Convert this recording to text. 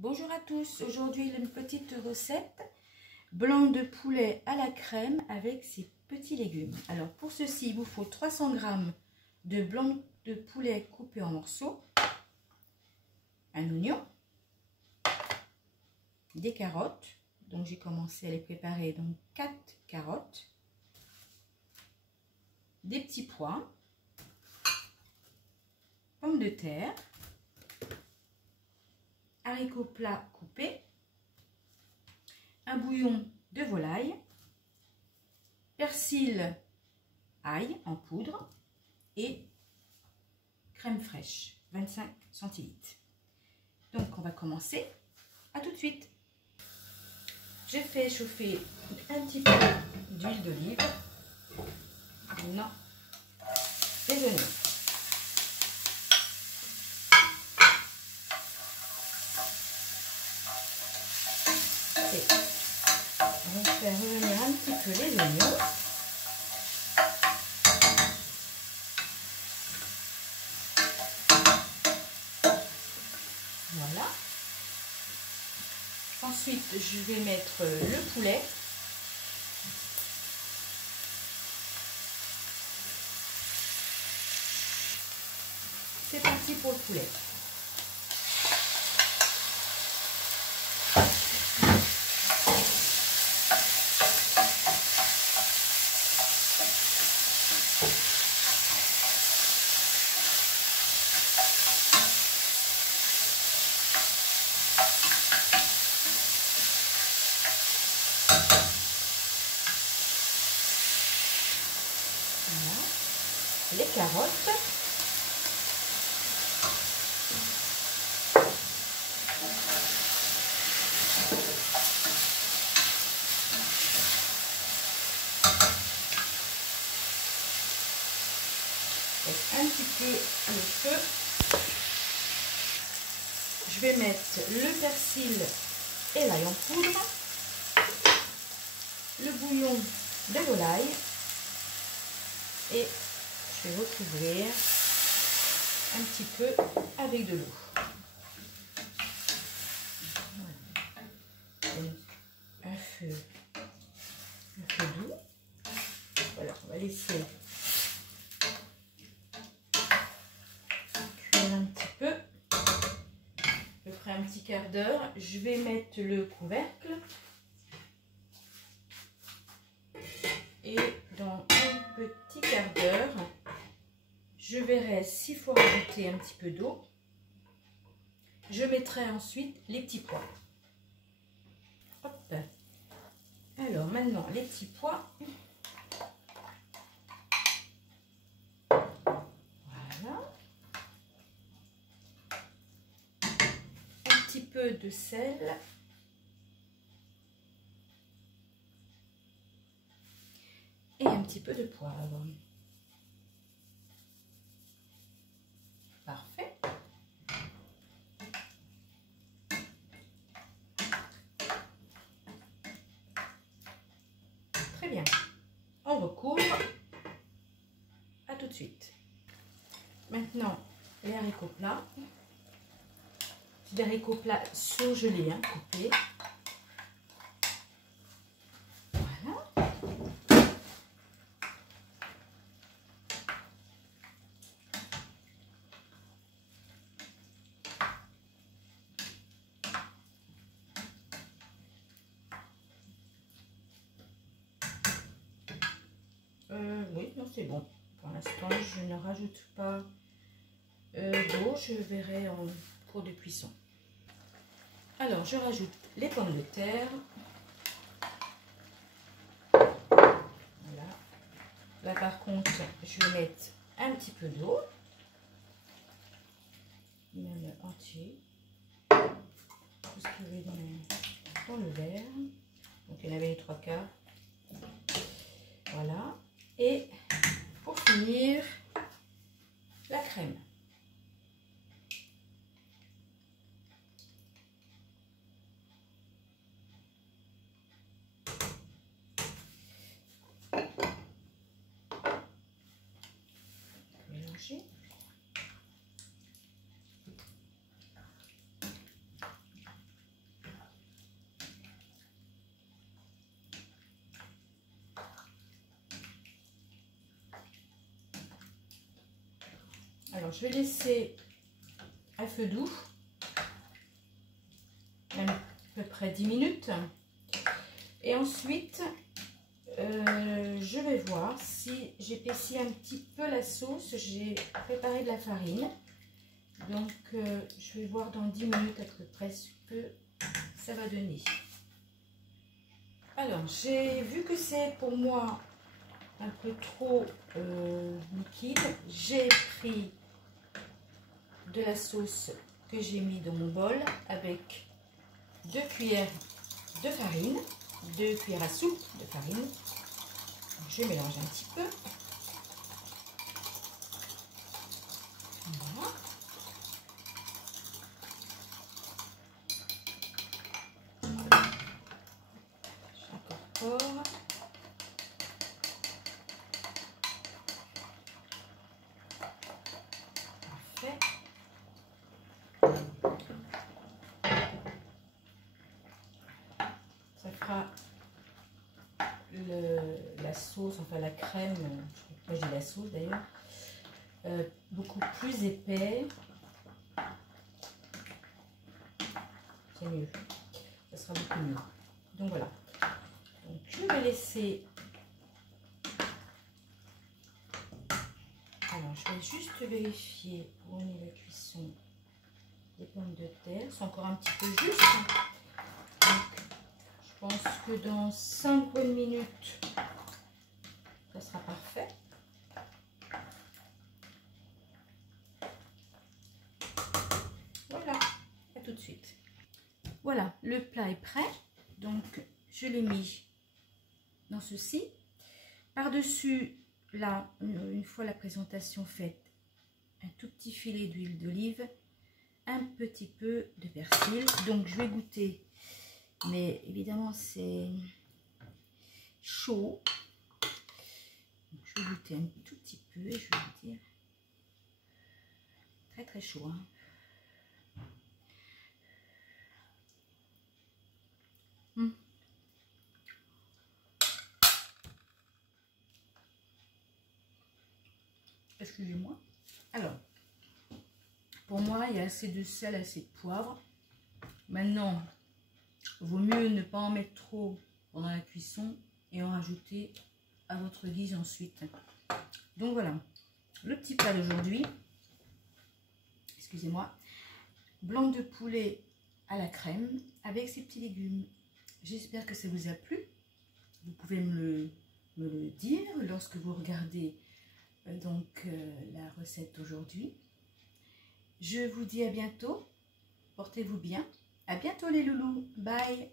Bonjour à tous, aujourd'hui une petite recette blanc de poulet à la crème avec ses petits légumes. Alors pour ceci il vous faut 300 g de blanc de poulet coupé en morceaux, un oignon, des carottes, donc j'ai commencé à les préparer, donc 4 carottes, des petits pois, pommes de terre, haricots plats coupés, un bouillon de volaille, persil, ail en poudre et crème fraîche, 25 centilitres. Donc on va commencer. À tout de suite. J'ai fait chauffer un petit peu d'huile d'olive. Maintenant, les oignons. On va faire revenir un petit peu les oignons. Voilà. Ensuite, je vais mettre le poulet. C'est parti pour le poulet. Les carottes, un petit peu le feu. Je vais mettre le persil et l'ail en poudre, le bouillon de volaille et je vais recouvrir un petit peu avec de l'eau. Voilà. Donc, un feu doux. Voilà, on va laisser cuire un petit peu, à peu près un petit quart d'heure. Je vais mettre le couvercle et dans un petit quart d'heure, je verrai s'il faut rajouter un petit peu d'eau. Je mettrai ensuite les petits pois. Hop. Alors maintenant, les petits pois. Voilà. Un petit peu de sel. Et un petit peu de poivre. Parfait. Très bien. On recouvre. À tout de suite. Maintenant, les haricots plats. C'est des haricots plats surgelés, hein, coupés. Voilà. Oui, non, c'est bon. Pour l'instant, je ne rajoute pas d'eau. Je verrai en cours de cuisson. Alors, je rajoute les pommes de terre. Voilà. Là, par contre, je vais mettre un petit peu d'eau. Même entier. Tout ce qu'il y avait dans le verre. Donc, il y en avait les 3/4. Voilà. Et pour finir, la crème. Alors, je vais laisser à feu doux, même à peu près 10 minutes. Et ensuite, je vais voir si j'épaissis un petit peu la sauce. J'ai préparé de la farine. Donc, je vais voir dans 10 minutes à peu près ce que ça va donner. Alors, j'ai vu que c'est pour moi un peu trop liquide. J'ai pris de la sauce que j'ai mis dans mon bol avec 2 cuillères de farine, 2 cuillères à soupe de farine. Je mélange un petit peu. Voilà. J'incorpore. Parfait. Ça fera la sauce, enfin la crème, moi je dis la sauce d'ailleurs, beaucoup plus épais. C'est mieux, ça sera beaucoup mieux. Donc voilà, donc je vais laisser, alors je vais juste vérifier où est la cuisson des pommes de terre, c'est encore un petit peu juste. Donc, je pense que dans 5 bonnes minutes, ça sera parfait. Voilà, à tout de suite. Voilà, le plat est prêt. Donc, je l'ai mis dans ceci. Par-dessus, là, une fois la présentation faite, un tout petit filet d'huile d'olive, un petit peu de persil. Donc, je vais goûter. Mais évidemment, c'est chaud. Donc, je vais goûter un tout petit peu et je vais vous dire, très très chaud. Hein. Excusez-moi. Alors, pour moi, il y a assez de sel, assez de poivre. Maintenant, vaut mieux ne pas en mettre trop pendant la cuisson et en rajouter à votre guise ensuite. Donc voilà, le petit plat d'aujourd'hui. Excusez-moi. Blanc de poulet à la crème avec ces petits légumes. J'espère que ça vous a plu. Vous pouvez me le dire lorsque vous regardez la recette d'aujourd'hui. Je vous dis à bientôt. Portez-vous bien. À bientôt les loulous. Bye.